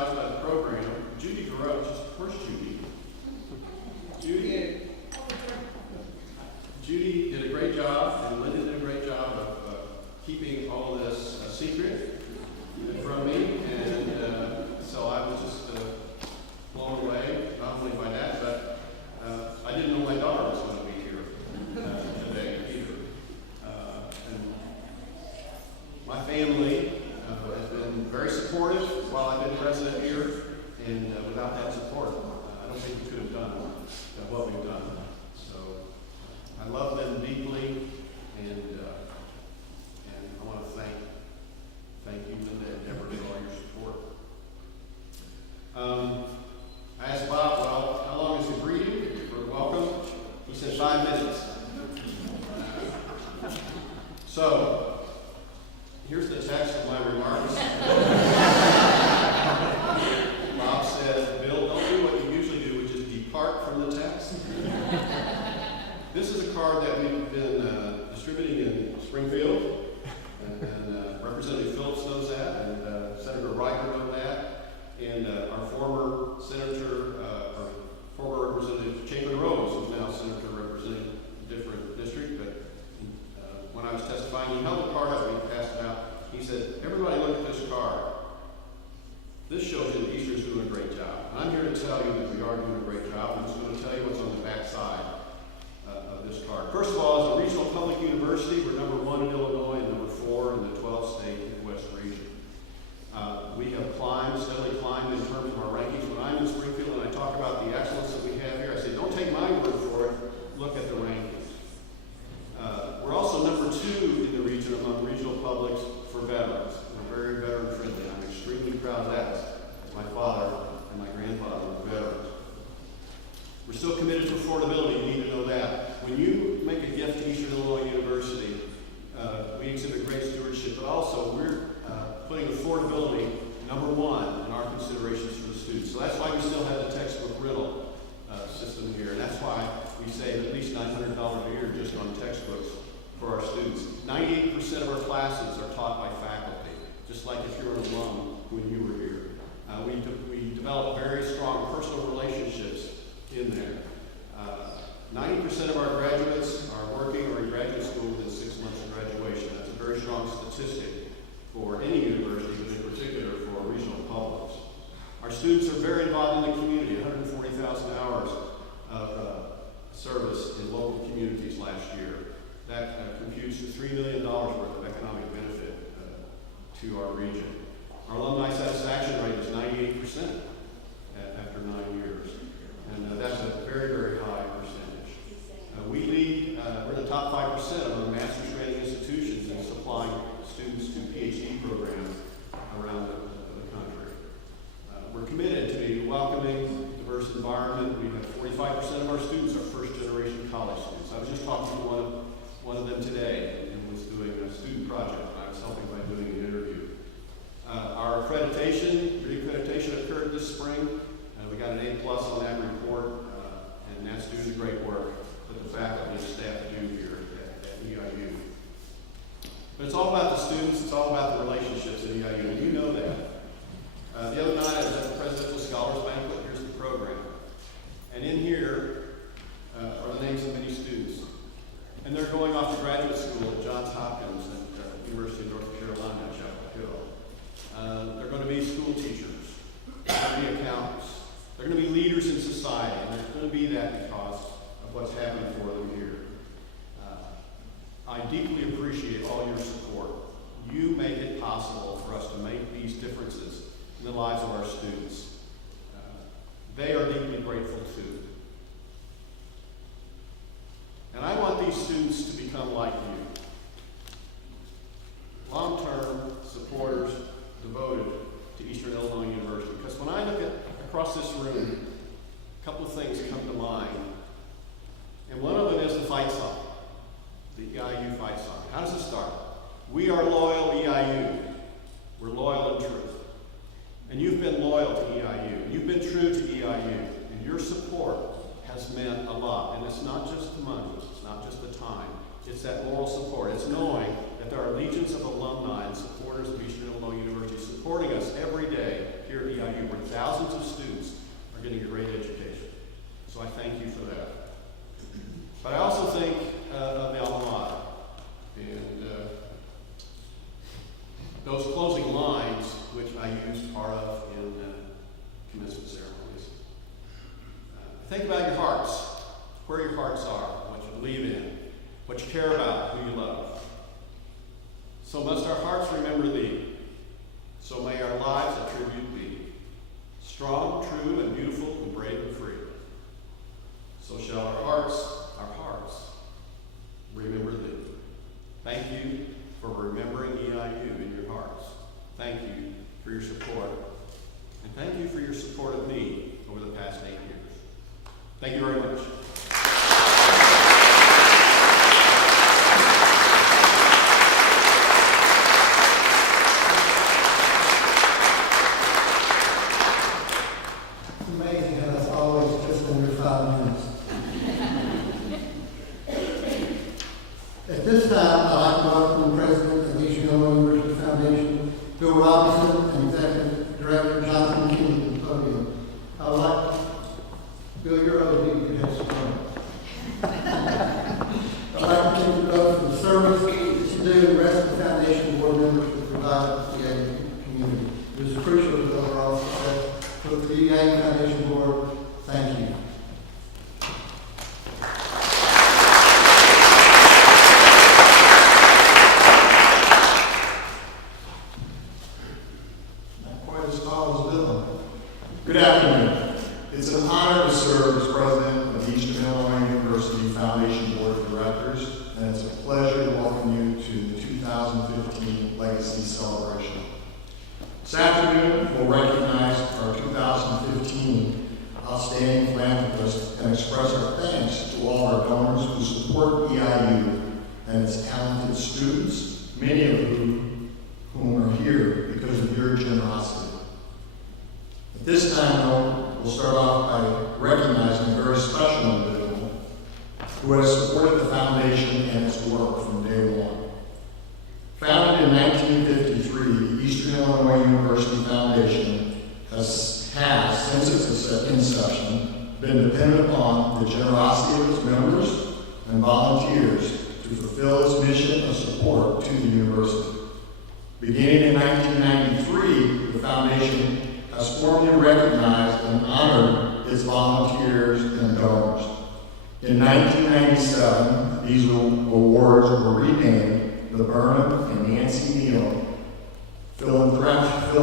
surprised by the program. Judy Garoche, where's Judy? Judy did a great job, and Linda did a great job of keeping all of this secret from me, and so I was just blown away, not only by that, but I didn't know my daughter was going to be here today either. And my family has been very supportive while I've been president here, and without that support, I don't think we could have done what we've done. So I love them deeply, and I want to thank you, Linda and Deborah, for all your support. I asked Bob, well, how long is the greeting for welcome? He said 5 minutes. So here's the text of my remarks. Bob said, Bill, don't do what you usually do, which is depart from the text. This is a card that we've been distributing in Springfield, and Representative Phillips knows that, and Senator Ryder knows that, and our former Senator, or former Representative Chamberlain Rose, who's now Senator representing a different district, but when I was testifying, he held the card up and he passed it out. He said, everybody look at this card. This shows you that Easter's doing a great job. And I'm here to tell you that we are doing a great job. I'm just going to tell you what's on the back side of this card. First of all, as a regional public university, we're number 1 in Illinois and number 4 in the 12-state Midwest region. We have steadily climbed in terms of our rankings. When I'm in Springfield and I talk about the excellence that we have here, I say, don't take my word for it, look at the rankings. We're also number 2 in the region among regional publics for veterans. We're very veteran friendly. I'm extremely proud of that. My father and my grandfather were veterans. We're still committed to affordability. You need to know that. When you make a gift to Eastern Illinois University, we exhibit great stewardship, but also we're putting affordability number 1 in our considerations for the students. So that's why we still have the textbook rental system here, and that's why we save at least $900 a year just on textbooks for our students. 98% of our classes are taught by faculty, just like if you're an alum when you were here. We develop very strong personal relationships in there. 90% of our graduates are working or in graduate school within 6 months of graduation. That's a very strong statistic for any university, but in particular for regional publics. Our students are very involved in the community, 140,000 hours of service in local communities last year. That computes to $3 million worth of economic benefit to our region. Our alumni satisfaction rate is 98% after 9 years. And that's a very, very high percentage. We lead, we're the top 5% among master's training institutions in supplying students to PhD programs around the country. We're committed to a welcoming, diverse environment. We have 45% of our students are first-generation college students. I was just talking to one of them today and was doing a student project, and I was helping by doing an interview. Our reaccreditation occurred this spring. We got an A+ on that report, and that's due to the great work that the faculty and staff do here at EIU. But it's all about the students, it's all about the relationships at EIU, and you know that. The other night I was at the Presidential Scholars Banquet. Here's the program. And in here are the names of many students. And they're going off to graduate school at Johns Hopkins and the University of North Carolina at Chapel Hill. They're going to be school teachers. They're going to be accountants. They're going to be leaders in society, and they're going to be that because of what's happening for them here. I deeply appreciate all your support. You make it possible for us to make these differences in the lives of our students. They are deeply grateful too. And I want these students to become like you. Long-term supporters devoted to Eastern Illinois University. Because when I look across this room, a couple of things come to mind. And one of them is the fight song, the EIU fight song. How does it start? We are loyal EIU. We're loyal in truth. And you've been loyal to EIU. You've been true to EIU. And your support has meant a lot. And it's not just the money. It's not just the time. It's that moral support. It's knowing that there are legions of alumni and supporters of Eastern Illinois University supporting us every day here at EIU, where thousands of students are getting a great education. So I thank you for that. But I also think of the alma mater. And those closing lines, which I used part of in commencement ceremonies. Think about your hearts, where your hearts are, what you believe in, what you care about, who you love. So must our hearts remember thee. So may our lives attribute thee. Strong, true, and beautiful, and brave and free. So shall our hearts remember thee. Thank you for remembering EIU in your hearts. Thank you for your support. And thank you for your support of me over the past 8 years. Thank you very much. It's amazing how that's always just under 5 minutes. At this time, I'd like to welcome the President of Eastern Illinois University Foundation, Bill Robinson, and Executive Director Jonathan King to the podium. I'd like to, Bill, you're over here, you can have some fun. I'd like to thank you both for the service that you do and the rest of the Foundation board members that provide the EIU community. It is crucial to the overall success of the EIU Foundation board. Thank you. Good afternoon. It's an honor to serve as president of the Eastern Illinois University Foundation Board of Directors, and it's a pleasure to welcome you to the 2015 Legacy Celebration. This afternoon, we'll recognize our 2015 Outstanding Philanthropists and express our thanks to all our donors who support EIU and its talented students, many of whom are here because of your generosity. At this time, though, we'll start off by recognizing a very special individual who has supported the foundation and its work from day one. Founded in 1953, the Eastern Illinois University Foundation has since its inception, been dependent upon the generosity of its members and volunteers to fulfill its mission of support to the university. Beginning in 1993, the foundation has formally recognized and honored its volunteers and donors. In 1997, these awards were renamed the Burnham and Nancy Neal Philanthropy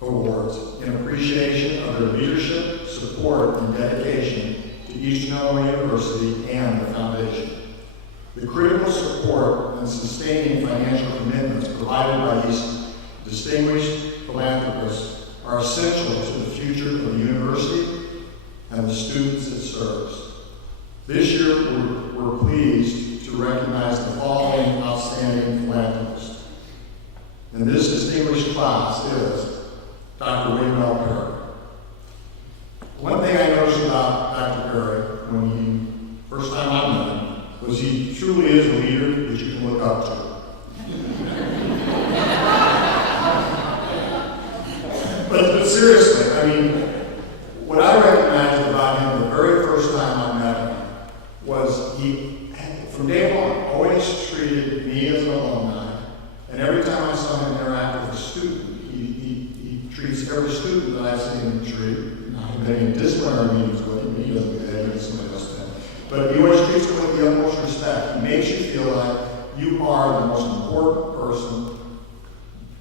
Awards in appreciation of their leadership, support, and dedication to Eastern Illinois University and the foundation. The critical support and sustaining financial commitments provided by these distinguished philanthropists are essential to the future of the university and the students it serves. This year, we're pleased to recognize the following outstanding philanthropists. And this distinguished class is Dr. William L. Perry. One thing I noticed about Dr. Perry when first time I met him was he truly is a leader that you can look up to. But seriously, I mean, what I recognized about him the very first time I met him was he, from day one, always treated me as an alumni, and every time I saw him interact with a student, he treats every student that I've seen him treat. I have been in disciplinary meetings with him, he doesn't do that, somebody else does. But he always treats them with the utmost respect. He makes you feel like you are the most important person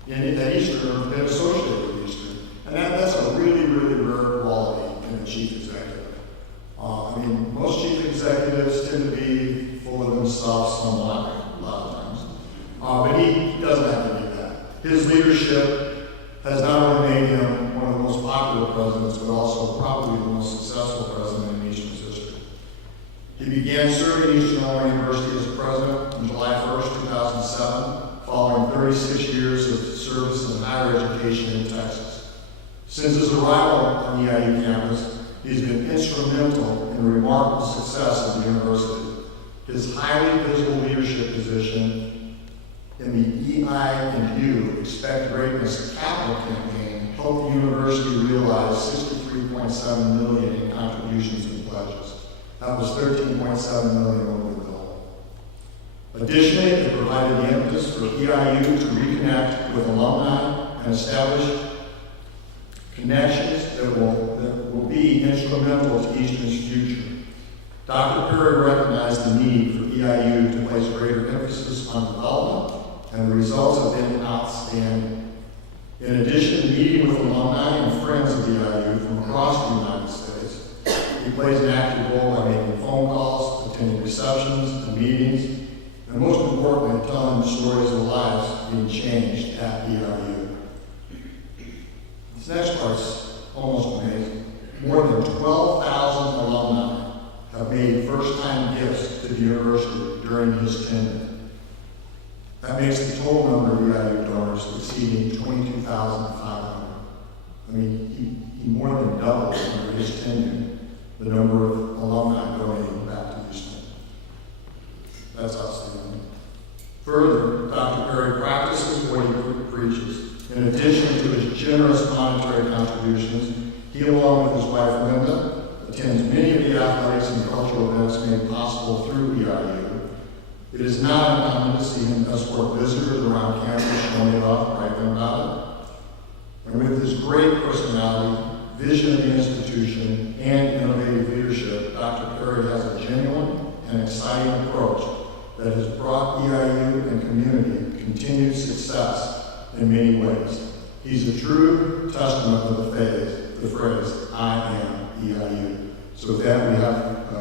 at Eastern or been associated with Eastern. And that's a really, really rare quality in a chief executive. I mean, most chief executives tend to be full of themselves somewhat, a lot of times. But he doesn't have to do that. His leadership has not only made him one of the most popular presidents, but also probably the most successful president in Eastern's history. He began serving Eastern Illinois University as president on July 1st, 2007, following 36 years of service in higher education in Texas. Since his arrival on the EIU campus, he's been instrumental in the remarkable success of the university. His highly visible leadership position in the EI and U Expect Greatness Capital Campaign helped the university realize $63.7 million in contributions and pledges. That was $13.7 million over the goal. Additionally, it provided the impetus for EIU to reconnect with alumni and establish connections that will be instrumental to Eastern's future. Dr. Perry recognized the need for EIU to place greater emphasis on development, and the results have been outstanding. In addition to meeting with alumni and friends of EIU from across the United States, he plays an active role by making phone calls, attending receptions and meetings, and most importantly, telling the stories of lives being changed at EIU. This next part's almost amazing. More than 12,000 alumni have made first-time gifts to the university during his tenure. That makes the total number of EIU donors exceeding 22,500. I mean, he more than doubled under his tenure the number of alumni donating back to Houston. That's outstanding. Further, Dr. Perry practices what he preaches. In addition to his generous monetary contributions, he, along with his wife Linda, attends many of the athletics and cultural events made possible through EIU. It is not uncommon to see him escort visitors around campus, showing it off, bragging about it. And with his great personality, vision of the institution, and innovative leadership, Dr. Perry has a genuine and exciting approach that has brought EIU and community continued success in many ways. He's a true testament to the phrase, I am EIU. So with that, we have a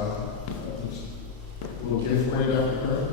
little gift for you, Dr. Perry.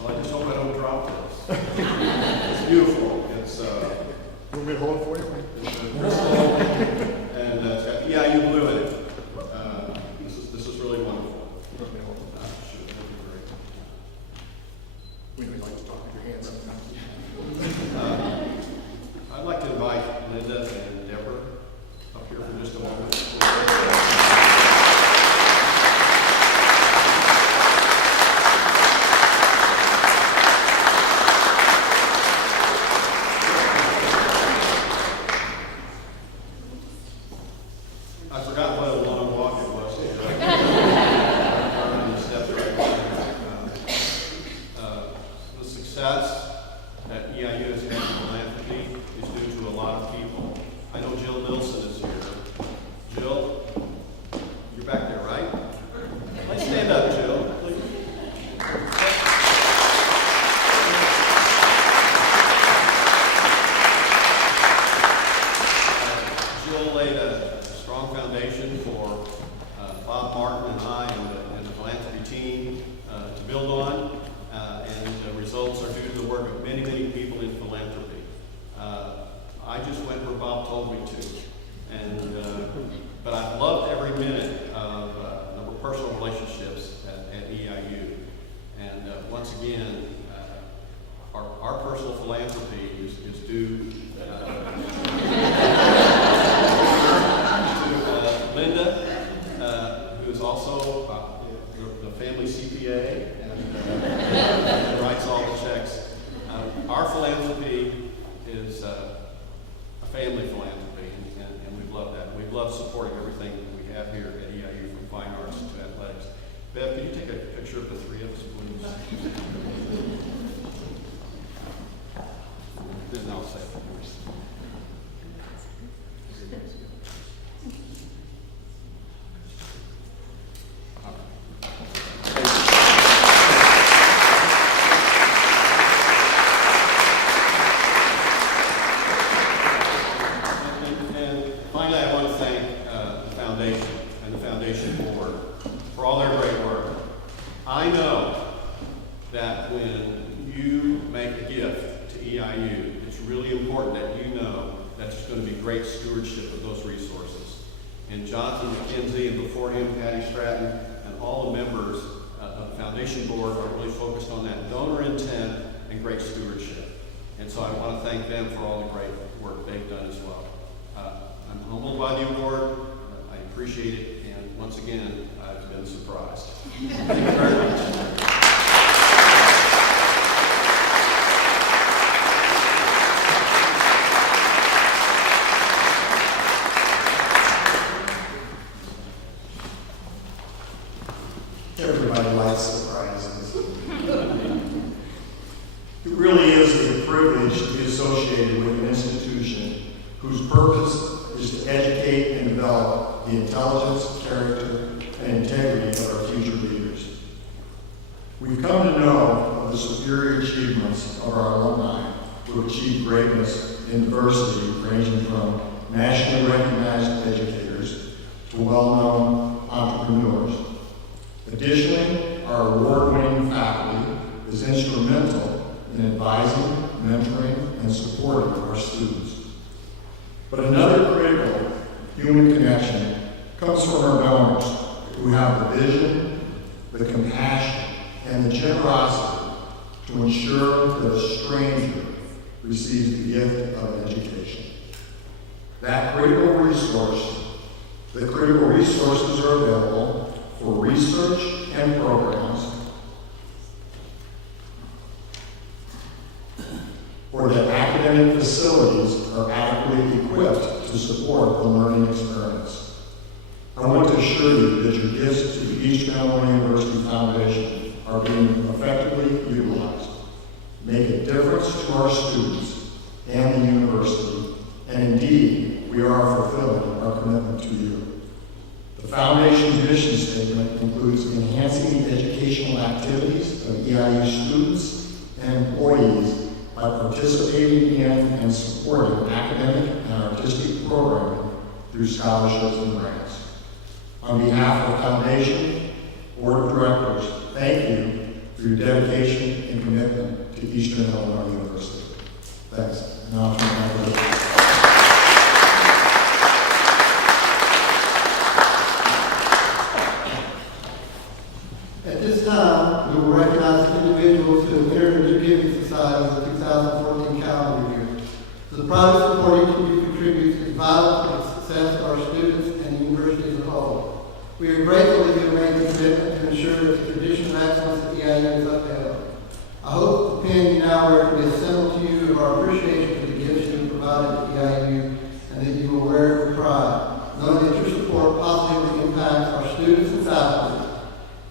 Well, I just hope I don't drop this. It's beautiful. It's, You want me to hold it for you? and it's got EIU blue in it. This is really wonderful. Sure, that'd be great. We would like to talk with your hands up. I'd like to invite Linda and Deborah up here for just a moment. I forgot what a long walk it was. Stepped right by. The success that EIU has had in philanthropy is due to a lot of people. I know Jill Nilsson is here. Jill, you're back there, right? Let's stand up, Jill, please. Jill laid a strong foundation for Bob Martin and I and the philanthropy team to build on, and the results are due to the work of many, many people in philanthropy. I just went where Bob told me to, but I've loved every minute of the personal relationships at EIU, and once again, our personal philanthropy is due Linda, who is also the family CPA and writes all the checks. Our philanthropy is a family philanthropy, and we love that. We love supporting everything we have here at EIU, from fine arts to athletics. Bev, can you take a picture of the three of us, please? Then I'll say it. And finally, I want to thank the foundation and the foundation board for all their great work. I know EIU. It's really important that you know that there's going to be great stewardship of those resources. And Jonathan McKenzie, and before him, Patty Stratton, and all the members of the foundation board are really focused on that donor intent and great stewardship. And so I want to thank them for all the great work they've done as well. I'm humbled by the award. I appreciate it. And once again, I've been surprised. Thank you very much. Everybody likes surprises. It really is a privilege to be associated with an institution whose purpose is to educate and develop the intelligence, character, and integrity of our future leaders. We've come to know of the superior achievements of our alumni who have achieved greatness in diversity ranging from nationally recognized educators to well-known entrepreneurs. Additionally, our award-winning faculty is instrumental in advising, mentoring, and supporting our students. But another critical human connection comes from our donors who have the vision, the compassion, and the generosity to ensure that a stranger receives the gift of education. The critical resources are available for research and programs, or that academic facilities are adequately equipped to support the learning experience. I want to assure you that your gifts to the Eastern Illinois University Foundation are being effectively utilized, make a difference to our students and the university, and indeed, we are fulfilling our commitment to you. The Foundation's mission statement includes enhancing the educational activities of EIU students and employees by participating in and supporting academic and artistic programming through scholarships and grants. On behalf of the Foundation, Board of Directors, thank you for your dedication and commitment to Eastern Illinois University. Thanks. Now I'll turn it back over to you. At this time, we will recognize individuals who have entered into Giving Society for the 2014 calendar year. So the private support each of you contributes is vital to the success of our students and the university as a whole. We are grateful that you have made the commitment to ensure that the tradition of excellence at EIU is upheld. I hope the pin you now wear can be a symbol to you of our appreciation for the gifts you have provided at EIU, and that you will wear it with pride, knowing that your support positively impacts our students and faculty.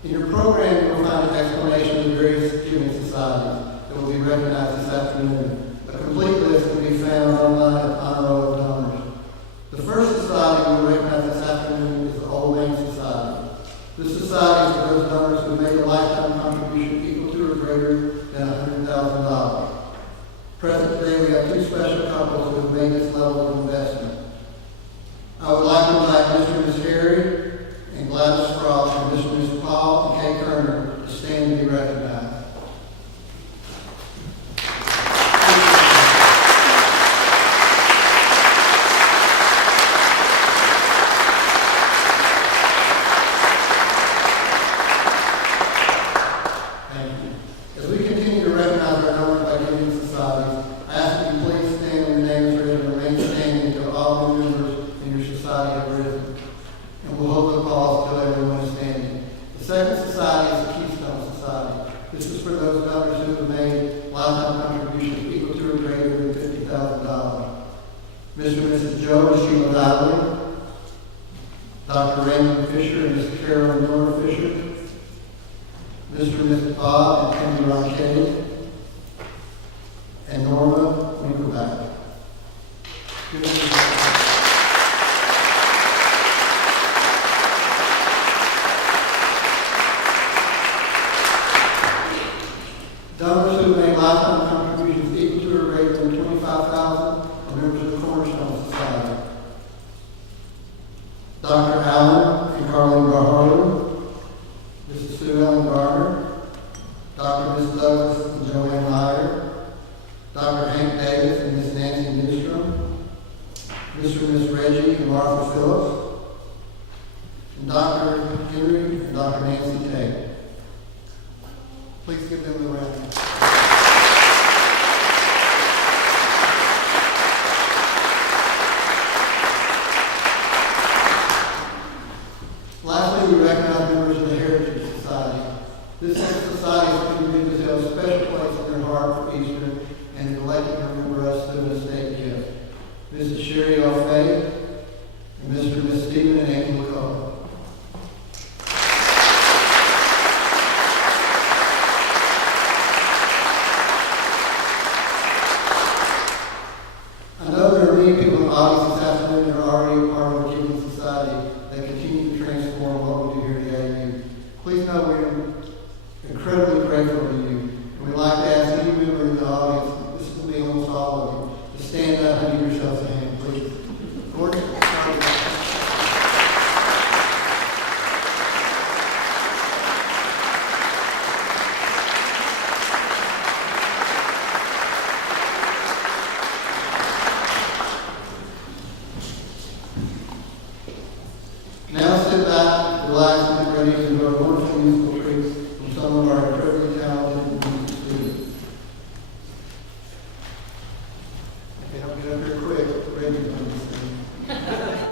In your program, you will find an explanation of the various giving societies that will be recognized this afternoon. A complete list can be found online at Honor Roll of Donors. The first society we will recognize this afternoon is the Old Main Society. This society is for those donors who make a lifetime contribution equal to or greater than $100,000. Present today, we have two special couples who have made this level of investment. I would like to invite Mr. and Ms. Harry and Gladys Frost and Mr. and Ms. Paul and Kay Kerner to stand and be recognized. Thank you. As we continue to recognize our donors by giving societies, I ask that you please stand when your name is read and remain standing until all new members in your society have risen. And we'll hold the applause until everyone is standing. The second society is the Keystone Society. This is for those donors who have made lifetime contributions equal to or greater than $50,000. Mr. and Mrs. Joe and Sheila Dowling, Dr. Raymond Fisher and Ms. Carol Miller Fisher, Mr. and Mrs. Bob and Timmy Ronchetti, and Norma Winkelback. Donors who make lifetime contributions equal to or greater than $25,000 are members of the Cornerstone Society. Dr. Allen and Carlene Barhardo, Mrs. Sue Ellen Garner, Dr. Miss Douglas and Joanne Meyer, Dr. Hank Davis, States and Miss Nancy Newstrom, Mr. and Miss Reggie and Martha Phillips, and Dr. Henry and Dr. Nancy Tate. Please give them a round. Lastly, we recognize members of the Heritage Society. This society is individuals who have a special place in their heart for Easter and elected to remember us through an estate gift. Mrs. Sherry L. Fay and Mr. and Miss Stephen and Angela Cole. I know there are many people in the audience this afternoon that are already a part of the Kingdom Society that continue to transform what we do here at AU. Please know we're incredibly grateful to you. And we'd like to ask any member in the audience, this will be almost all of you, to stand up and give yourselves a hand, please. Gordon, start with you. Now sit back, relax, and get ready to enjoy wonderful musical treats from some of our incredibly talented music students. Okay, I'll get up here quick. Ready to sing.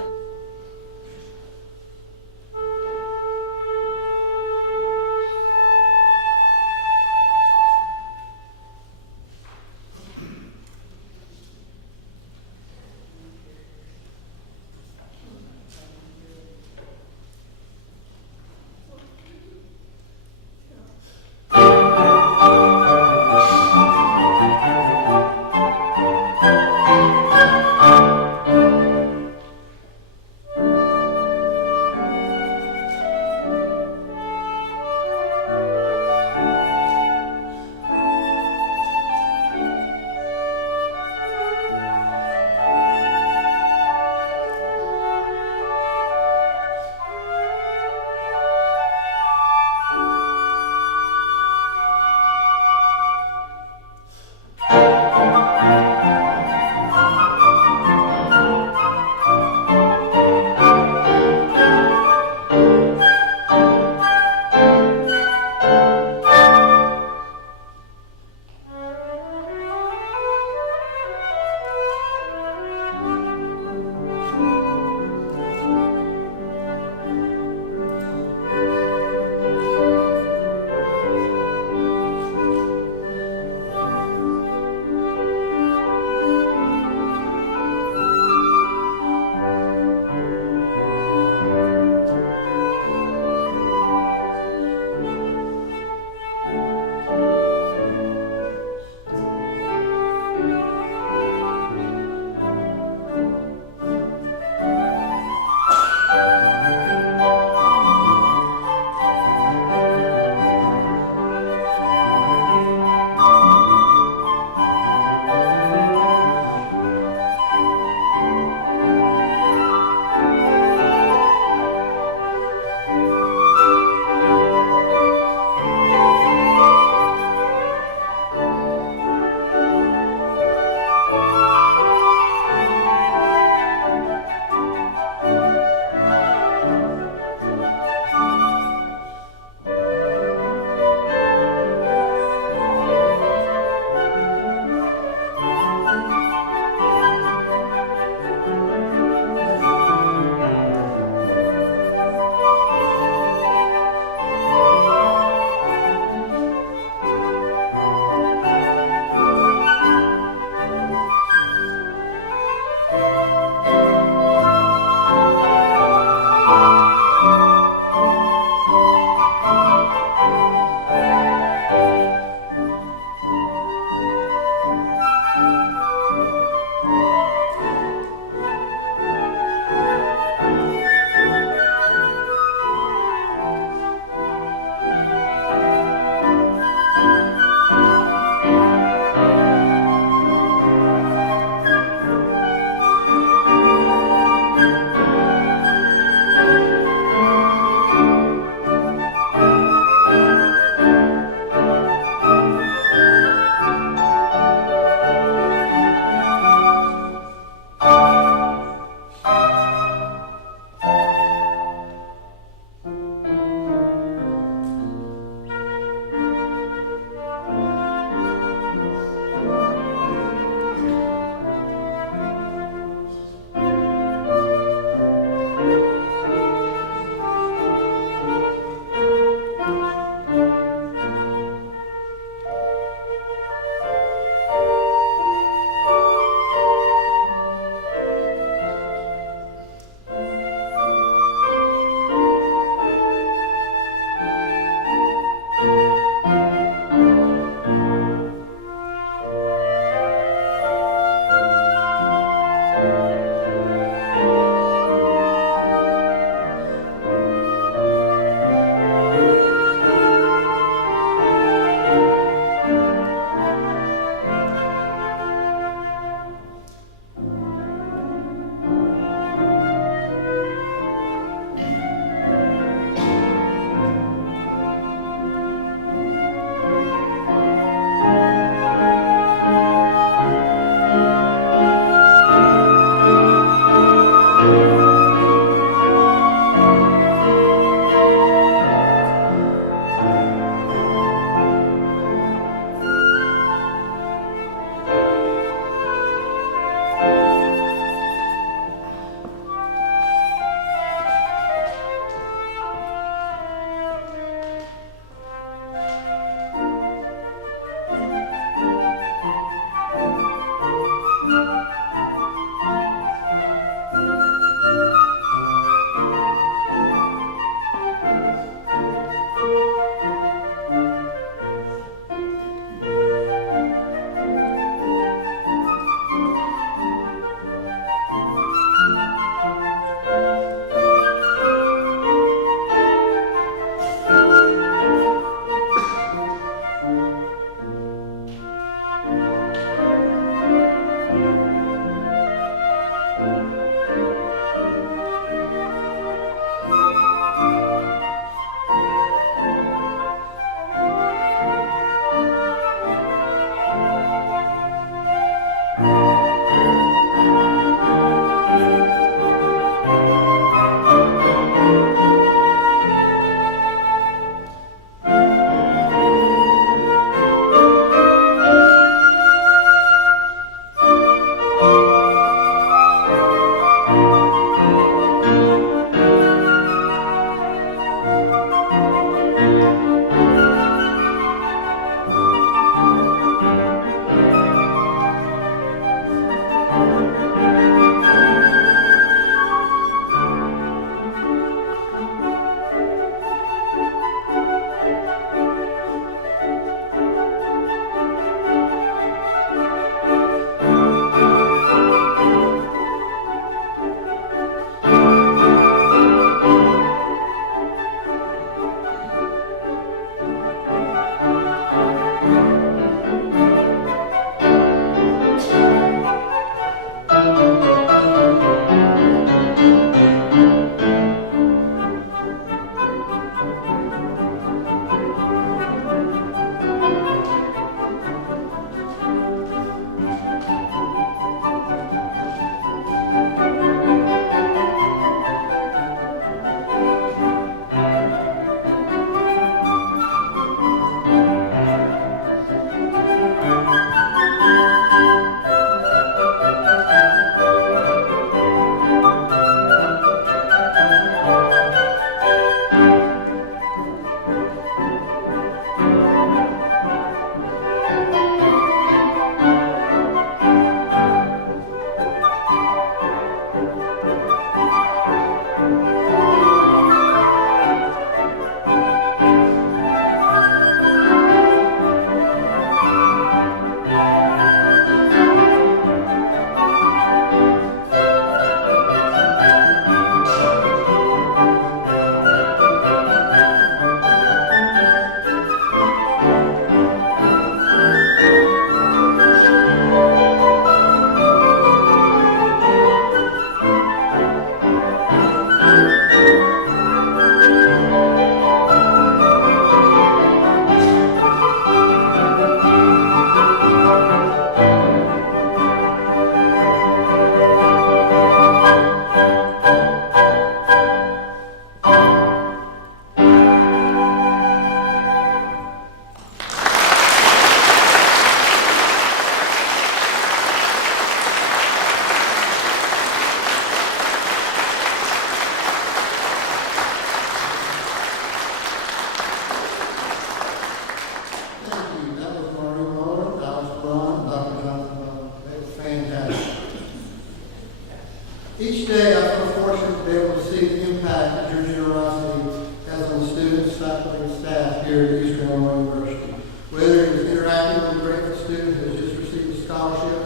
Each day I feel fortunate to be able to see the impact that your generosity has on the students, faculty, and staff here at Eastern Illinois University. Whether it is interacting with a grateful student who has just received a scholarship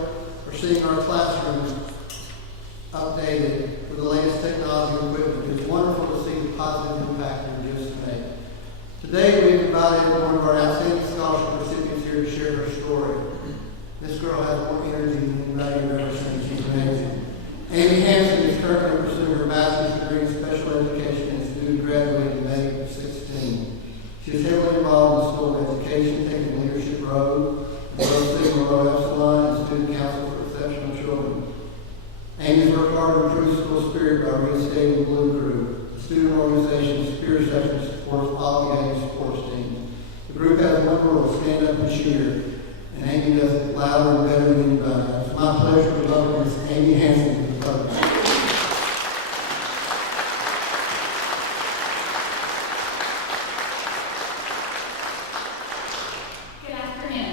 or seeing our classrooms updated with the latest technology and equipment, it's wonderful to see the positive impact we just made. Today we've invited one of our outstanding scholarship recipients here to share her story. This girl has more energy than anybody I've ever seen. She's amazing. Amy Hansen is currently pursuing her master's degree in special education and is due to graduate in May of 16. She is heavily involved in school education, taking the leadership role in Rho Sigma Rho Epsilon and student council for exceptional children. Amy has worked hard to improve school spirit by reinstating the Blue Crew, the student organization's peer section supports obligated sports teams. The group has one rule: stand up and cheer, and Amy does it louder and better than anybody. It's my pleasure to welcome Ms. Amy Hansen to the podium. Good afternoon.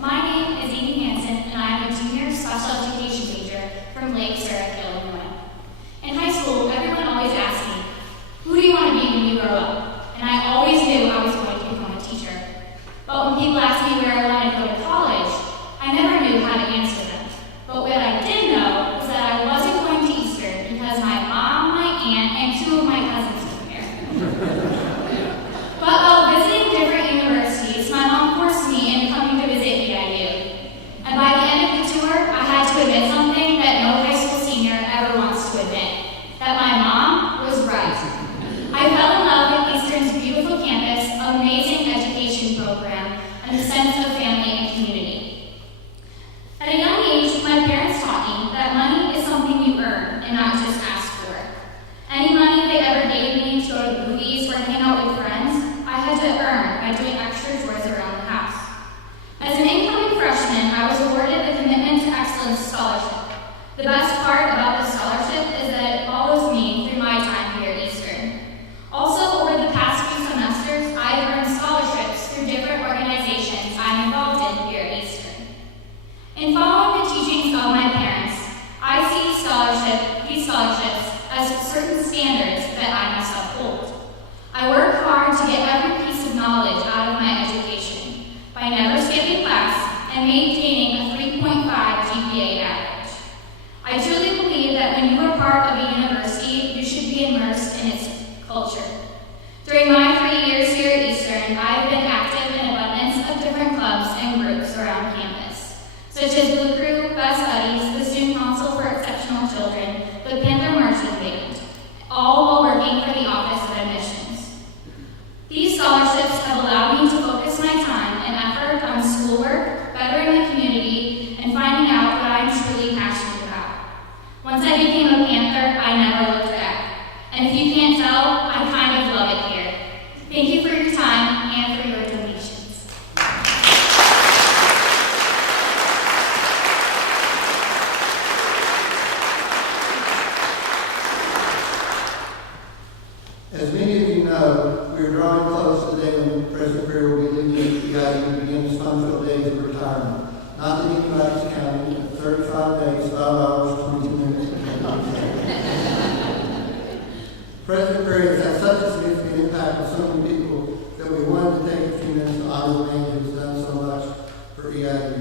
My name is Amy Hansen, and I am a junior special education major from Lake Zurich, Illinois. In high school, everyone always asked me, "Who do you want to be when you grow up?" And I always knew I was going to become a teacher. But when people asked me where I wanted to go to college, I never knew how to answer them. But what I did know was that I wasn't going to Eastern because my mom, my aunt, and two of my cousins were there. But while visiting different universities, my mom forced me into coming to visit EIU. And by the end of the tour, I had to admit something that no high school senior ever wants to admit: that my mom was right. I fell in love with Eastern's beautiful campus, amazing education program, and the sense of family and community. At a young age, my parents taught me that money is something you earn and not just ask for. Any money they ever gave me to go to the movies or hang out with friends, I had to earn by doing extra chores around the house. As an incoming freshman, I was awarded the Commitment to Excellence Scholarship. The best part about this scholarship is that it follows me through my time here at Eastern. Also, over the past few semesters, I've earned scholarships through different organizations I'm involved in here at Eastern. In following the teachings of my parents, GPA average. I truly believe that when you are part of a university, you should be immersed in its culture. During my 3 years here at Eastern, I have been active in abundance of different clubs and groups around campus, such as Blue Crew, Best Buddies, the Student Council for Exceptional Children, the Panther Marching Band, all while working for the Office of Admissions. These scholarships have allowed me to focus my time and effort on schoolwork, bettering the community, and finding out what I'm truly passionate about. Once I became a Panther, I never looked back. And if you can't tell, I kind of love it here. Thank you for your time and for your donations. As many of you know, we are drawing close to the day when President Perry will be leaving EIU to begin his fun-filled days of retirement. Not that anybody's counting, but 35 days, 5 hours, 22 minutes. President Perry has had such a significant impact on so many people that we wanted to take a few minutes to honor the man who has done so much for EIU.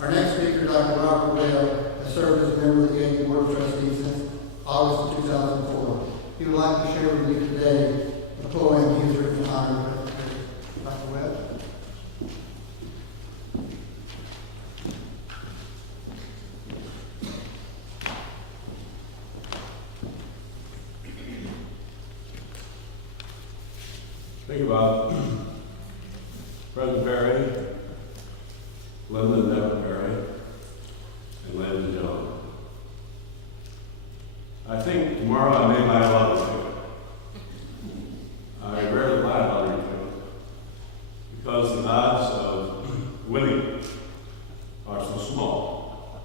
Our next speaker, Dr. Robert Whale, has served as a member of the EIU Board of Trustees since August of 2004. He would like to share with you today a poem he has written in honor of President Perry. Dr. Webb? Think about President Perry, Linda and Deborah Perry, and Landon Jones. I think tomorrow I may buy a lottery ticket. I rarely buy a lottery ticket because the odds of winning are so small.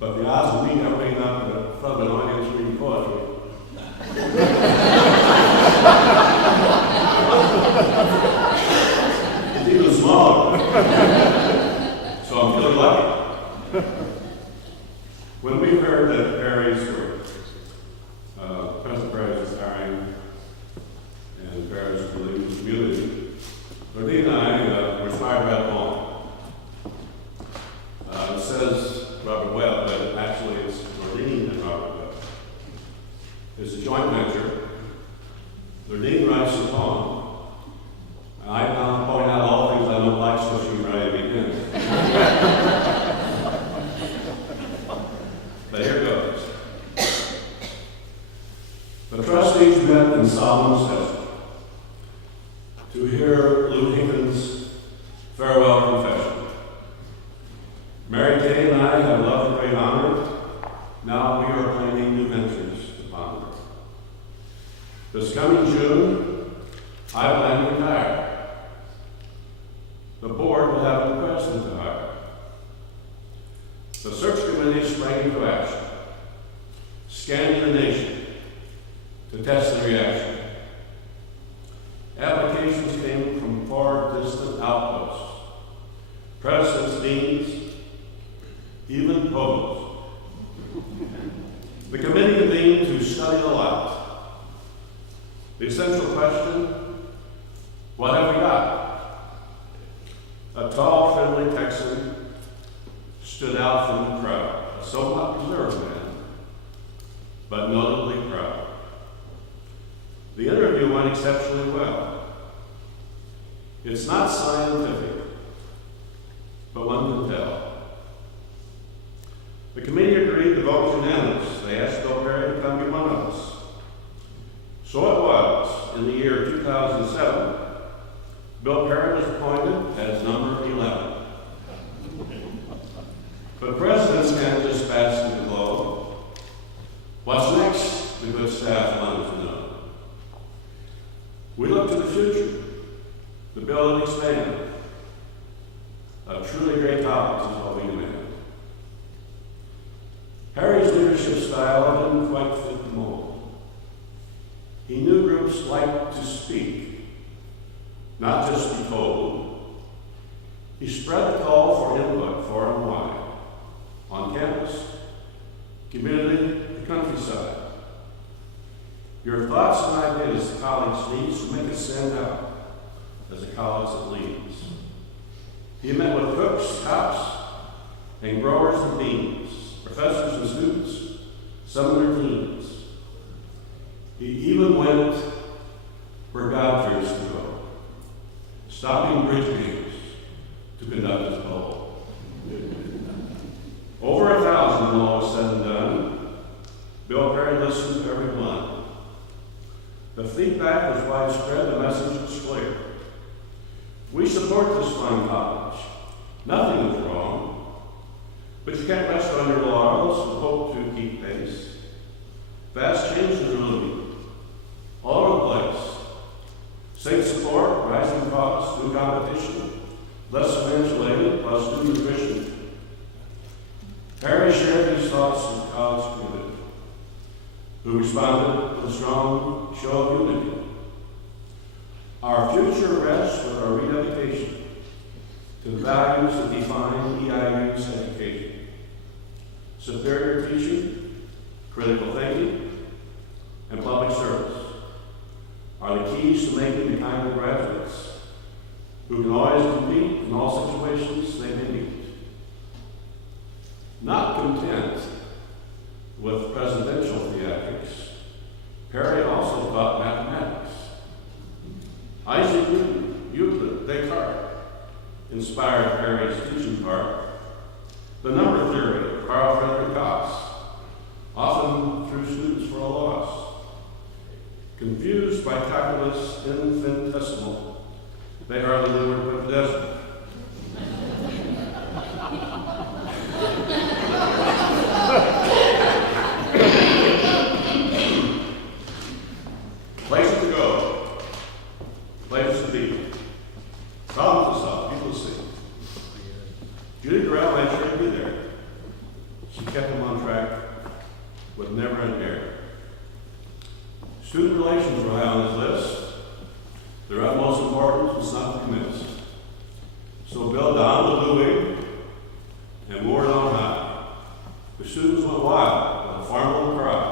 But the odds of me ever being up in front of an audience reading poetry it's even smaller. So I'm feeling lucky. When we heard that Perry's President Perry was retiring and Perry was leaving the community, Lordine and I were inspired by that poem. It says Robert Webb, but actually it's Lordine and Robert Webb. It's a joint venture. Lordine writes the poem. I now point out all things I don't like, so she can write it again. But here goes. The trustees met in solemn session to hear Lou Hinkins' farewell confession. Mary Kay and I have loved the great honor. Now we are planning new ventures to ponder. This coming June, I plan to retire. The board will have a president to hire. The search committee sprang into action, scanning the nation to test the reaction. Applications came from far distant outposts, presidents, deans, even popes. The committee convened to study the light. The essential question, what have we got? A tall, friendly Texan stood out from the crowd, a somewhat reserved man, but notably proud. The interview went exceptionally well. It's not scientific, but one can tell. The committee agreed to vote unanimous. They asked Bill Perry to come be one of us. So it was, in the year 2007, Bill Perry was appointed as number 11. But presidents can't just pass the globe. What's next? The good staff wanted to know. We look to the future, the build and expand. A truly great topic is what we demand. Harry's leadership style didn't quite fit the mold. He knew groups liked to speak, not just be told. He spread the call for input far and wide, on campus, community, the countryside. Your thoughts and ideas the college needs to make it stand out as a college that leads. He met with cooks, cops, and growers and beans, professors and students, some in their teens. He even went where God fears to go, stopping bridge games to conduct his poll. Over 1,000 when all was said and done, Bill Perry listened to every one. The feedback was widespread, the message was clear. We support this fine college. Nothing is wrong, but you can't rest on your laurels and hope to keep pace. Vast changes are looming, all over the place. State support, rising costs, new competition, less financial aid, plus new nutrition. Perry shared these thoughts with the college community, who responded with a strong show of unity. Our future rests with our rededication to the values that define EIU's education. Superior teaching, critical thinking, and public service are the keys to making the kind of graduates who can always compete in all situations they may meet. Not content with presidential theatrics, Perry also taught mathematics. Isaac Newton, Euclid, Descartes inspired Perry's teaching part. The number theory of Carl Friedrich Gauss often threw students for a loss. Confused by calculus infinitesimal, they hardly knew where to put the decimal. Places to go, places to be, problems to solve, people to see. Judy Durrell made sure to be there. She kept them on track with never an error. Student relations were high on his list. Their utmost importance was not to be missed. So Bill donned the Louis and wore it on high. The students went wild with a farmland cry.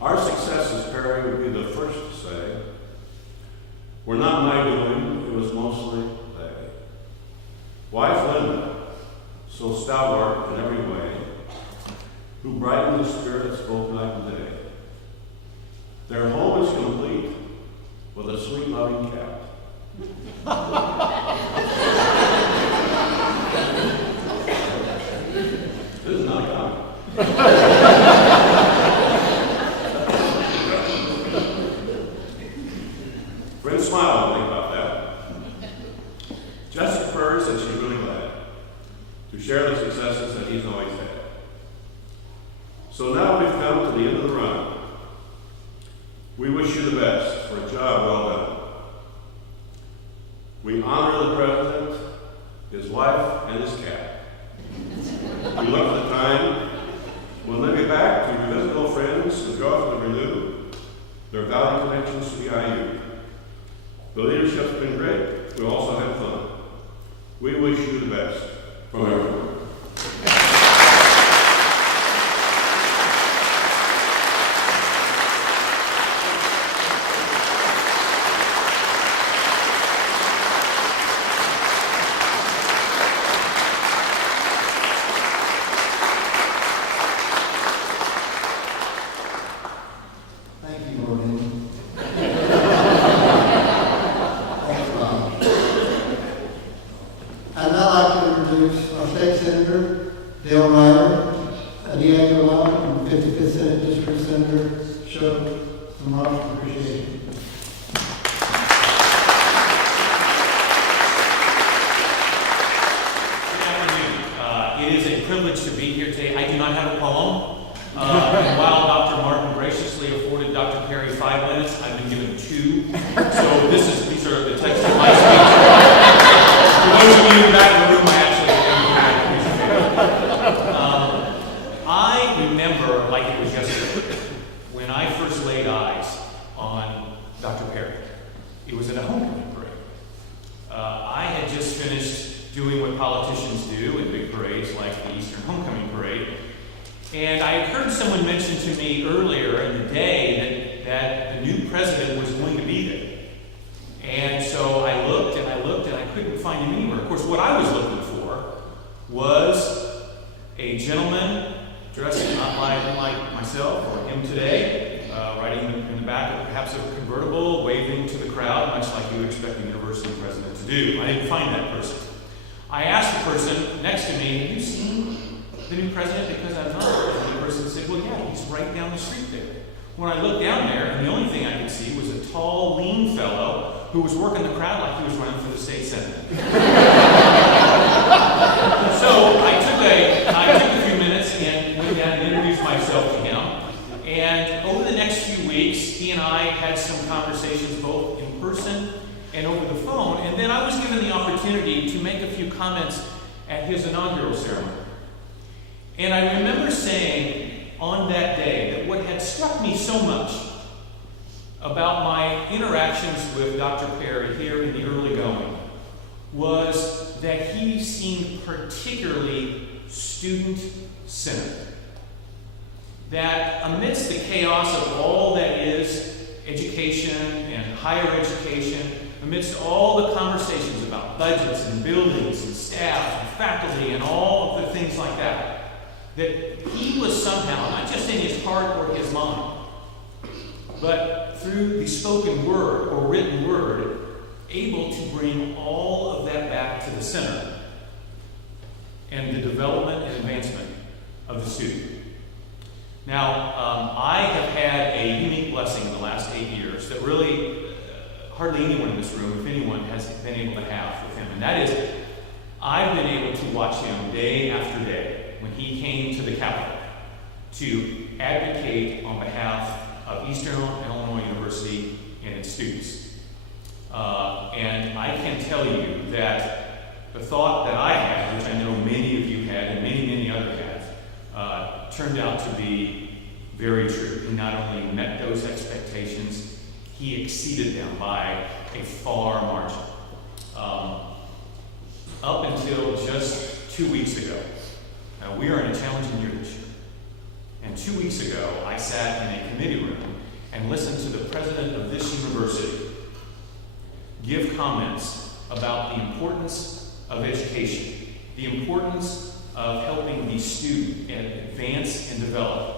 Our successes, Perry would be the first to say, were not my doing, it was mostly they. Wife Linda, so stalwart in every way, who brightened the spirits both night and day. Their home is complete with a sweet, loving cat. This is not a comment. Friends smiled when they thought that. Jessica Purr said she's really glad to share the successes that he's always had. So now we've come to the end of the run. We wish you the best for a job well done. We honor the President, his wife, and his cat. We look at the time when they'll be back to revisit old friends and joyfully renew their valued connections to the IU. The leadership's been great. We also had fun. We wish you the best from everyone. Thank you, Morgan. Thanks, Bob. I'd now like to introduce our state senator, Dale Ryder, Diego Lyon, and 55th Senate District Senator, show some marks of appreciation. Good afternoon. It is a privilege to be here today. I do not have a poem. And while Dr. Martin graciously afforded Dr. Perry 5 minutes, I've been given 2. So these are the text of my speech. For those of you back in the room, I I remember like it was yesterday when I first laid eyes on Dr. Perry. It was at a homecoming parade. I had just finished doing what politicians do in big parades like the Eastern Homecoming Parade. And I had heard someone mention to me earlier in the day that the new president was going to be there. And so I looked and I couldn't find him anywhere. Of course, what I was looking for was a gentleman dressed not like myself or him today, riding in the back of perhaps a convertible, waving to the crowd, much like you would expect a university president to do. I didn't find that person. I asked the person next to me, have you seen the new president? Because I've not. And the person said, well, yeah, he's right down the street there. When I looked down there, and the only thing I could see was a tall, lean fellow who was working the crowd like he was running for the state senate. So I took a few minutes and went down and introduced myself to him. And over the next few weeks, he and I had some conversations both in person and over the phone. And then I was given the opportunity to make a few comments at his inaugural ceremony. And I remember saying on that day that what had struck me so much about my interactions with Dr. Perry here in the early going was that he seemed particularly student-centered. That amidst the chaos of all that is education and higher education, amidst all the conversations about budgets and buildings and staff and faculty and all of the things like that, that he was somehow, not just in his heart or his mind, but through the spoken word or written word, able to bring all of that back to the center and the development and advancement of the student. Now, I have had a unique blessing in the last 8 years that really hardly anyone in this room, if anyone, has been able to have with him, and that is I've been able to watch him day after day when he came to the Capitol to advocate on behalf of Eastern Illinois University and its students. And I can tell you that the thought that I had, which I know many of you had and many, many others had, turned out to be very true. He not only met those expectations, he exceeded them by a far margin. Up until just 2 weeks ago, we are in a challenging year this year. And 2 weeks ago, I sat in a committee room and listened to the president of this university give comments about the importance of education, the importance of helping the student advance and develop.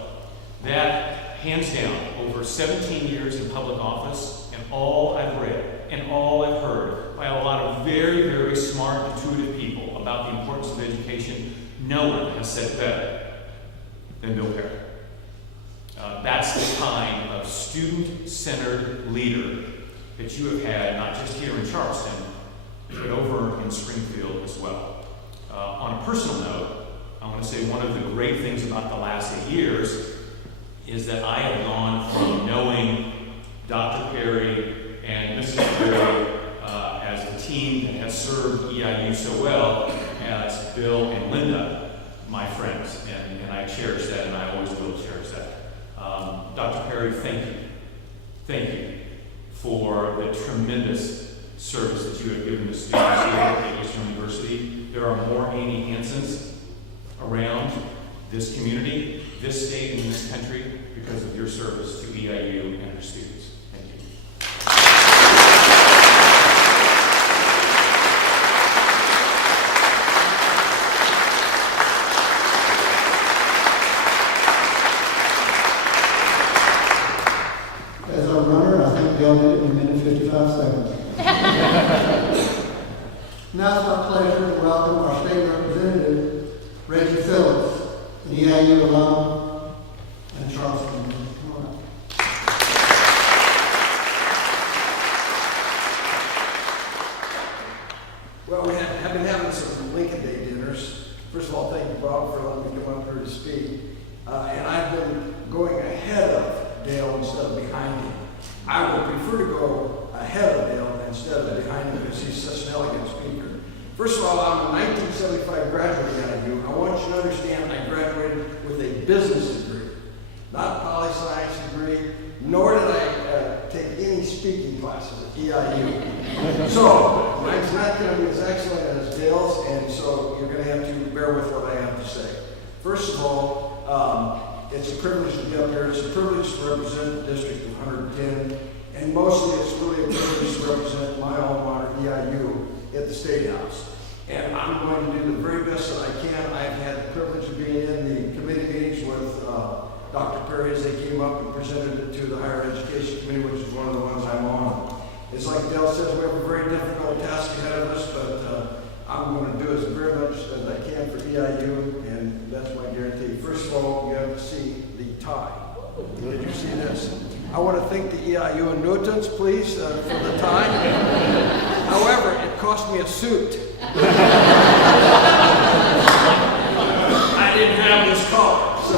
That, hands down, over 17 years in public office, and all I've read and all I've heard by a lot of very, very smart, intuitive people about the importance of education, no one has said better than Bill Perry. That's the kind of student-centered leader that you have had, not just here in Charleston, but over in Springfield as well. On a personal note, I want to say one of the great things about the last 8 years is that I have gone from knowing Dr. Perry and Mrs. Perry as the team that has served EIU so well as Bill and Linda, my friends, and I cherish that, and I always will cherish that. Dr. Perry, thank you. Thank you for the tremendous service that you have given the students here at Eastern University. There are more Amy Hansons around this community, this state, and this country because of your service to EIU and her students. Thank you. As a runner, I think Dale did it in a minute 55 seconds. Now it's my pleasure to welcome our state representative, Reggie Phillips, an EIU alum and Charleston. Come on up. Well, we have been having some Lincoln Day dinners. First of all, thank you, Bob, for letting me come up here to speak. And I've been going ahead of Dale instead of behind him. I would prefer to go ahead of Dale instead of behind him because he's such an elegant speaker. First of all, I'm a 1975 graduate at IU. I want you to understand I graduated with a business degree, not a poli-science degree, nor did I take any speaking classes at EIU. So, mine's not going to be as excellent as Dale's, and so you're going to have to bear with what I have to say. First of all, it's a privilege to be up here. It's a privilege to represent the District of 110, and mostly it's really a privilege to represent my alma mater, EIU, at the State House. and I'm going to do the very best that I can. I've had the privilege of being in the committee meetings with Dr. Perry as they came up and presented it to the Higher Education Committee, which is one of the ones I'm on. It's like Dale says, we have a very difficult task ahead of us, but I'm going to do as very much as I can for EIU, and that's my guarantee. First of all, you have to see the tie. Did you see this? I want to thank the EIU annuitants, please, for the tie. However, it cost me a suit. I didn't have this collar, so.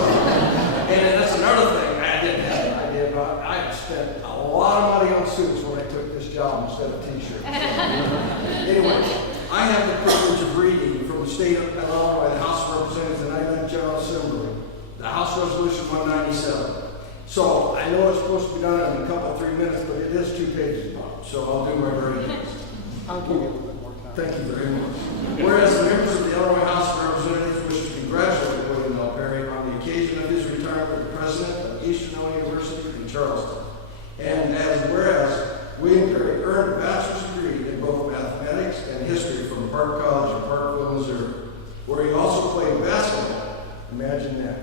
And that's another thing I didn't have an idea about. I spent a lot of money on suits when I took this job instead of t-shirts. Anyway, I have the privilege of reading from the state of Illinois, the House of Representatives, the 99th General Assembly, the House Resolution 197. So I know it's supposed to be done in a couple, 3 minutes, but it is 2 pages long, so I'll do my very best. I'll give you a little bit more time. Thank you very much. Whereas the members of the Illinois House of Representatives wish to congratulate William L. Perry on the occasion of his retirement as president of Eastern Illinois University in Charleston. And whereas William Perry earned a bachelor's degree in both mathematics and history from Park College in Parkville, Missouri, where he also played basketball. Imagine that.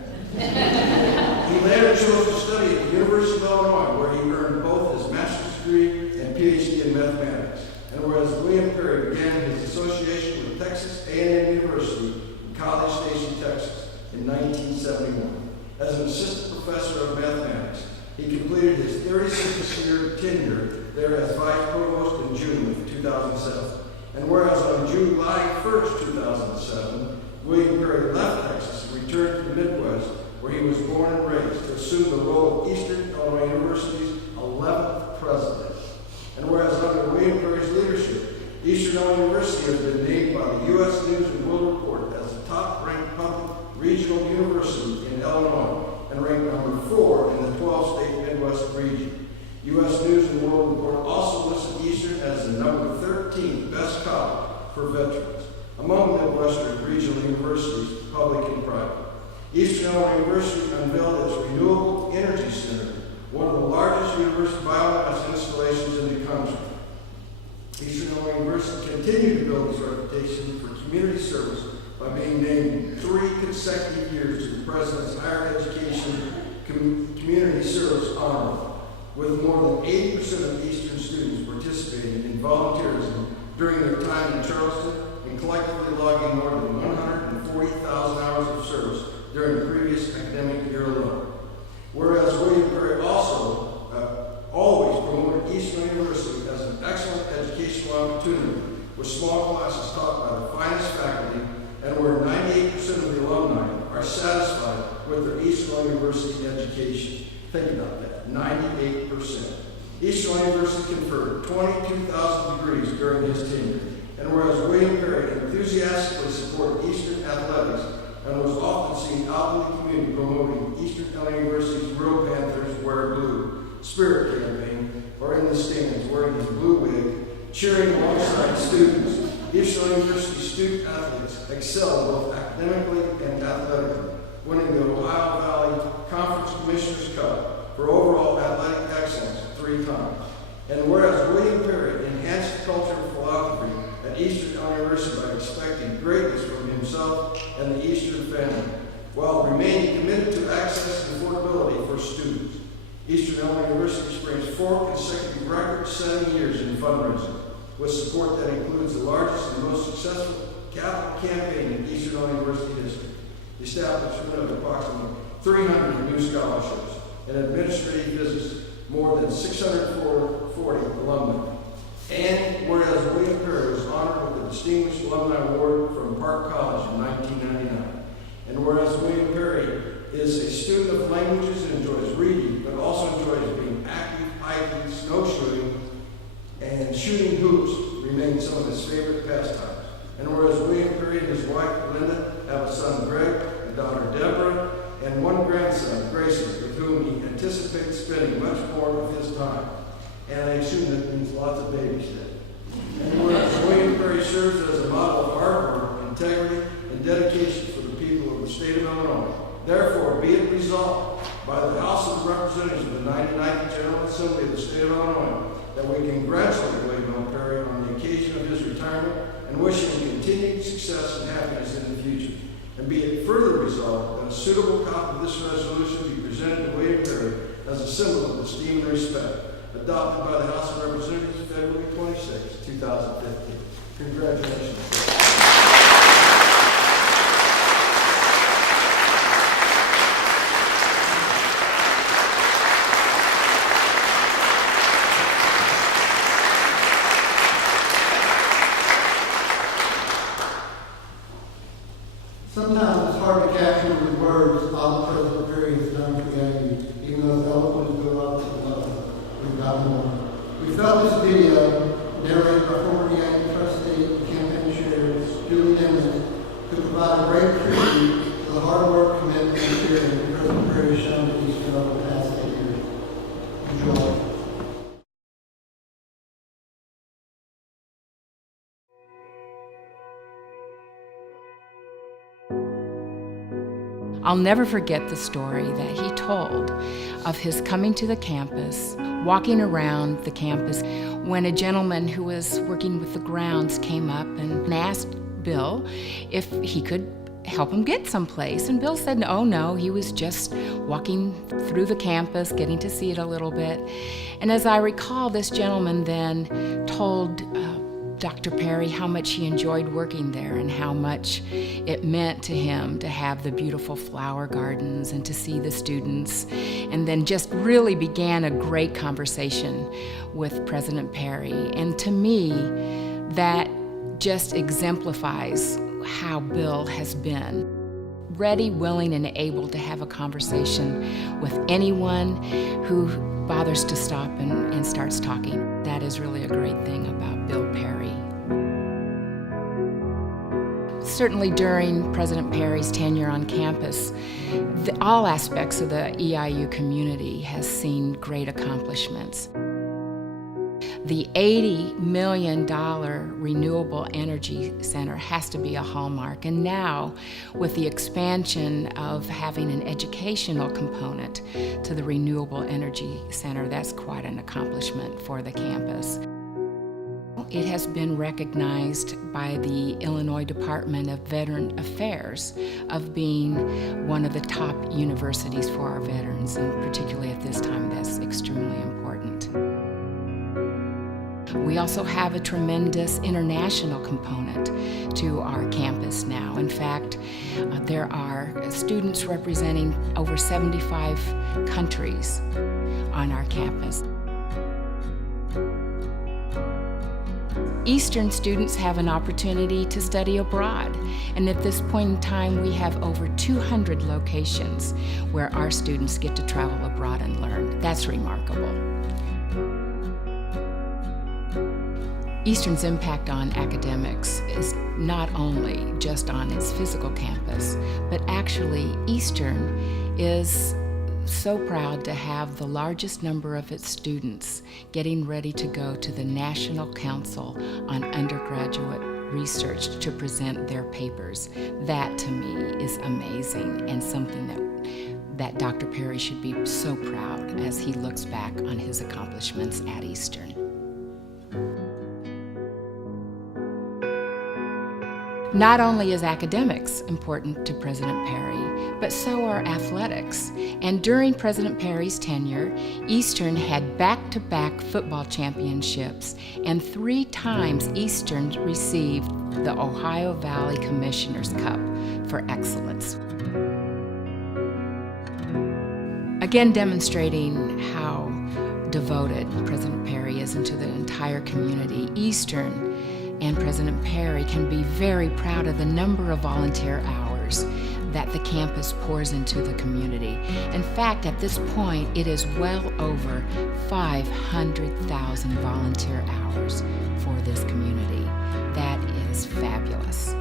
He later chose to study at the University of Illinois, where he earned both his master's degree and PhD in mathematics. And whereas William Perry began his association with Texas A&M University in College Station, Texas in 1971. As an assistant professor of mathematics, he completed his 36-year tenure there as vice provost in June of 2007. And whereas on July 1st, 2007, William Perry left Texas and returned to the Midwest, where he was born and raised, to assume the role of Eastern Illinois University's 11th president. And whereas under William Perry's leadership, Eastern Illinois University has been named by the U.S. News and World Report as the top-ranked public regional university in Illinois and ranked number 4 in the 12-state Midwest region. U.S. News and World Report also listed Eastern as the number 13th best college for veterans among Midwestern regional universities, public and private. Eastern Illinois University unveiled its Renewable Energy Center, one of the largest university biomass installations in the country. Eastern Illinois University continued to build its reputation for community service by being named 3 consecutive years to the President's Higher Education Community Service Honor, with more than 80% of Eastern students participating in volunteerism during their time in Charleston and collectively logging more than 140,000 hours of service during the previous academic year alone. Whereas William Perry also always promoted Eastern University as an excellent educational opportunity with small classes taught by the finest faculty, and where 98% of the alumni are satisfied with their Eastern University education. Think about that, 98%. Eastern University conferred 22,000 degrees during his tenure, and whereas William Perry enthusiastically supported Eastern athletics and was often seen out in the community promoting Eastern Illinois University's Real Panthers Wear Blue spirit campaign, or in the stands wearing his blue wig, cheering alongside students. Eastern University student athletes excelled both academically and athletically, winning the Ohio Valley Conference Commissioners Cup for overall athletic excellence 3 times. And whereas William Perry enhanced the culture of philosophy at Eastern University by expecting greatness from himself and the Eastern family, while remaining committed to access and affordability for students. Eastern Illinois University springs 4 consecutive record-setting years in fundraising, with support that includes the largest and most successful capital campaign in Eastern Illinois University history, the establishment of approximately 300 new scholarships, and administrative visits, more than 640 alumni. And whereas William Perry was honored with the Distinguished Alumni Award from Park College in 1999, and whereas William Perry is a student of languages and enjoys reading, but also enjoys being active, hiking, snowshoeing, and shooting hoops remain some of his favorite pastimes. And whereas William Perry and his wife, Linda, have a son, Greg, a daughter, Deborah, and 1 grandson, Grayson, with whom he anticipates spending much more of his time. And I assume that means lots of babysitting. And whereas William Perry serves as a model of hard work, integrity, and dedication for the people of the state of Illinois, therefore be it resolved by the House of Representatives of the 99th General Assembly of the state of Illinois that we congratulate William L. Perry on the occasion of his retirement and wish him continued success and happiness in the future. And be it further resolved that a suitable copy of this resolution be presented to William Perry as a symbol of esteem and respect, adopted by the House of Representatives February 26, 2015. Congratulations, sir. Sometimes it's hard to capture with words all that President Perry has done for AIU, even though as eloquent as Bill Robinson, we've got more. We felt this video, narrated by former AIU trustee and campaign chair Julie Nimitz, could provide a great tribute to the hard work, commitment, and spirit that President Perry has shown to Eastern over the past 8 years. Enjoy. I'll never forget the story that he told of his coming to the campus, walking around the campus, when a gentleman who was working with the grounds came up and asked Bill if he could help him get someplace. And Bill said, oh no, he was just walking through the campus, getting to see it a little bit. And as I recall, this gentleman then told Dr. Perry how much he enjoyed working there and how much it meant to him to have the beautiful flower gardens and to see the students, and then just really began a great conversation with President Perry. And to me, that just exemplifies how Bill has been ready, willing, and able to have a conversation with anyone who bothers to stop and starts talking. That is really a great thing about Bill Perry. Certainly during President Perry's tenure on campus, all aspects of the EIU community has seen great accomplishments. The $80 million Renewable Energy Center has to be a hallmark, and now with the expansion of having an educational component to the Renewable Energy Center, that's quite an accomplishment for the campus. It has been recognized by the Illinois Department of Veteran Affairs of being one of the top universities for our veterans, and particularly at this time, that's extremely important. We also have a tremendous international component to our campus now. In fact, there are students representing over 75 countries on our campus. Eastern students have an opportunity to study abroad, and at this point in time we have over 200 locations where our students get to travel abroad and learn. That's remarkable. Eastern's impact on academics is not only just on its physical campus, but actually Eastern is so proud to have the largest number of its students getting ready to go to the National Council on Undergraduate Research to present their papers. That to me is amazing and something that Dr. Perry should be so proud as he looks back on his accomplishments at Eastern. Not only is academics important to President Perry, but so are athletics. And during President Perry's tenure, Eastern had back-to-back football championships, and 3 times Eastern received the Ohio Valley Commissioner's Cup for excellence. Again, demonstrating how devoted President Perry is into the entire community, Eastern and President Perry can be very proud of the number of volunteer hours that the campus pours into the community. In fact, at this point, it is well over 500,000 volunteer hours for this community. That is fabulous.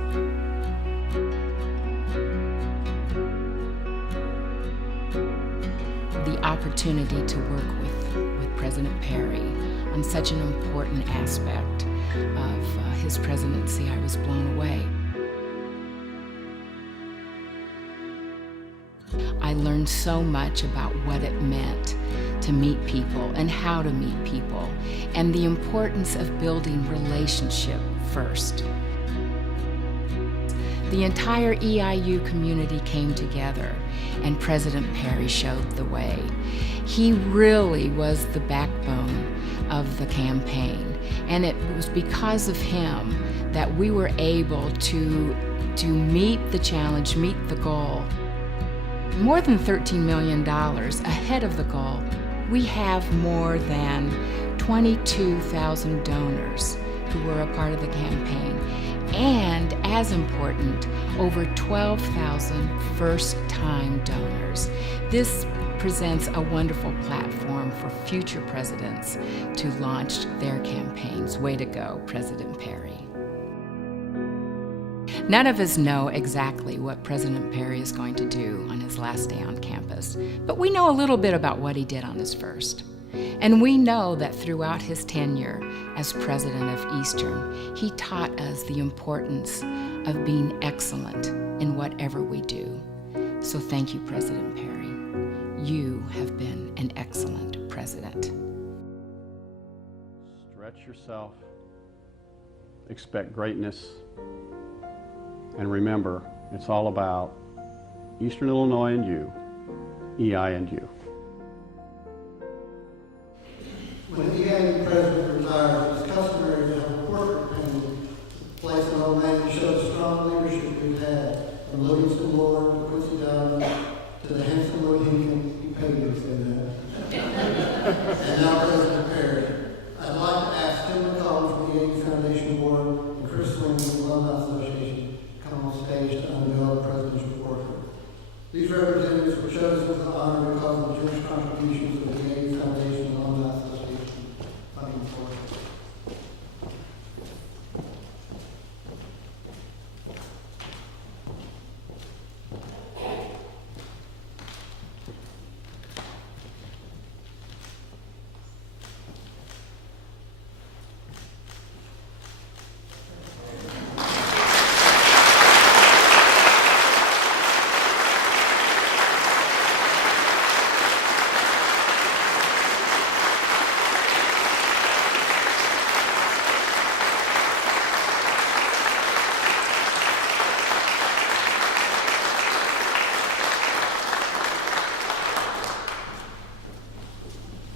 The opportunity to work with President Perry on such an important aspect of his presidency, I was blown away. I learned so much about what it meant to meet people and how to meet people, and the importance of building relationship first. The entire EIU community came together, and President Perry showed the way. He really was the backbone of the campaign, and it was because of him that we were able to meet the challenge, meet the goal. More than $13 million ahead of the goal. We have more than 22,000 donors who were a part of the campaign, and as important, over 12,000 first-time donors. This presents a wonderful platform for future presidents to launch their campaigns. Way to go, President Perry. None of us know exactly what President Perry is going to do on his last day on campus, but we know a little bit about what he did on his first. And we know that throughout his tenure as president of Eastern, he taught us the importance of being excellent in whatever we do. So thank you, President Perry. You have been an excellent president. Stretch yourself, expect greatness, and remember, it's all about Eastern Illinois and you, EI and you. When the EIU president retires, it's customary to have a portrait painted, place an old man to show the strong leadership we've had, from Livingston Lord to Quincy Dowd to the handsome Lord Hinkin. You paid me to say that. And now President Perry. I'd like to ask Tim McCollum from the EIU Foundation Board and Chris Lynn from the Alumni Association to come on stage to unveil the presidential portrait. These representatives were chosen with the honor because of the generous contributions of the EIU Foundation and Alumni Association funding for it.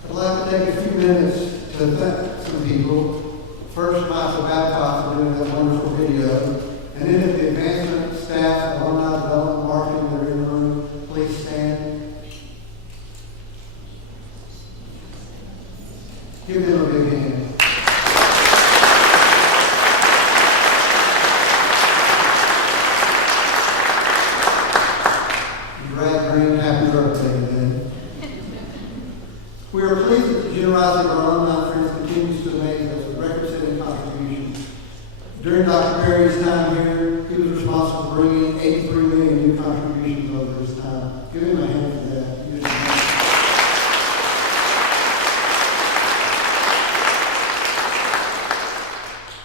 I'd like to take a few minutes to thank some people. First, Michael Babcock for doing that wonderful video. And then if the advancement staff, alumni development, marketing that are in the room, please stand. Give them a big hand. Brad Green, happy birthday today. We are pleased that the generosity of our alumni friends continues to amaze us with record-setting contributions. During Dr. Perry's time here, he was responsible for bringing 83 million new contributions over his time. Give him a hand for that. He did amazing.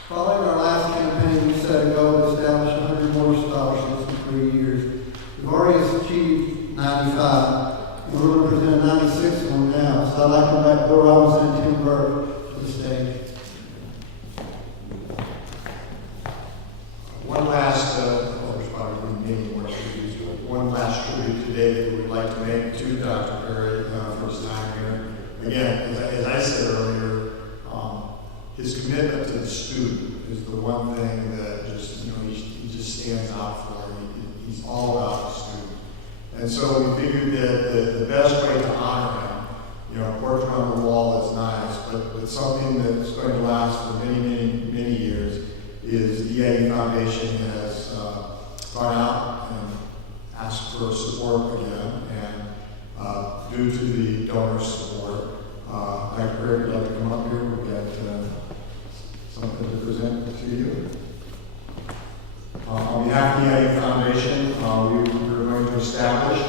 Following our last campaign, we set a goal to establish 100 more scholarships in 3 years. We've already achieved 95. And we're going to present 96 of them now. So I'd like to invite Bill Robinson and Tim Burke to the stage. One last, there's probably many more tributes, but one last tribute today that we'd like to make to Dr. Perry for his time here. Again, as I said earlier, his commitment to the student is the one thing that just, he just stands out for. He's all about the student. And so we figured that the best way to honor him, portrait on the wall is nice, but something that's going to last for many, many, many years is the EIU Foundation has gone out and asked for support again, and due to the donor support, Dr. Perry would like to come up here. We've got something to present to you. On behalf of the EIU Foundation, we're going to establish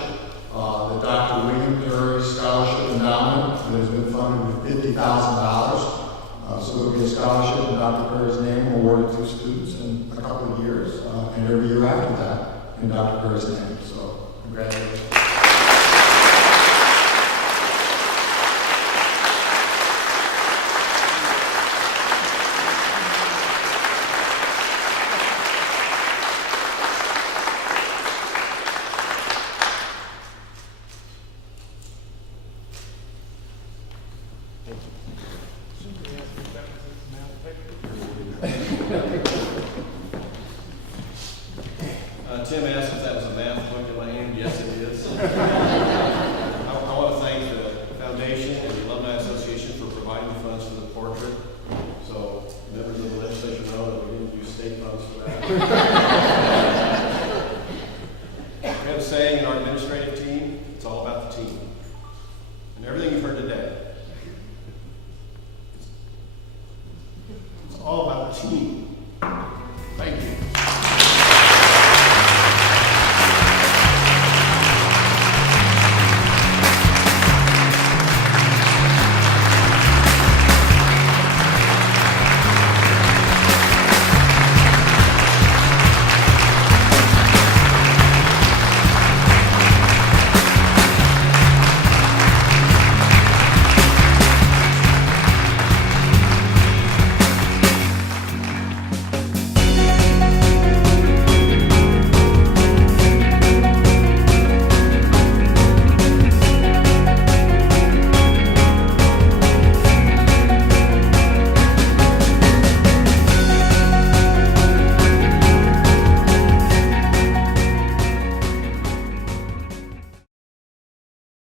the Dr. William Perry Scholarship Endowment that has been funded with $50,000. So there will be a scholarship in Dr. Perry's name awarded to students in a couple of years, and every year after that in Dr. Perry's name. So congratulations. saying in our administrative team, it's all about the team. And everything you've heard today,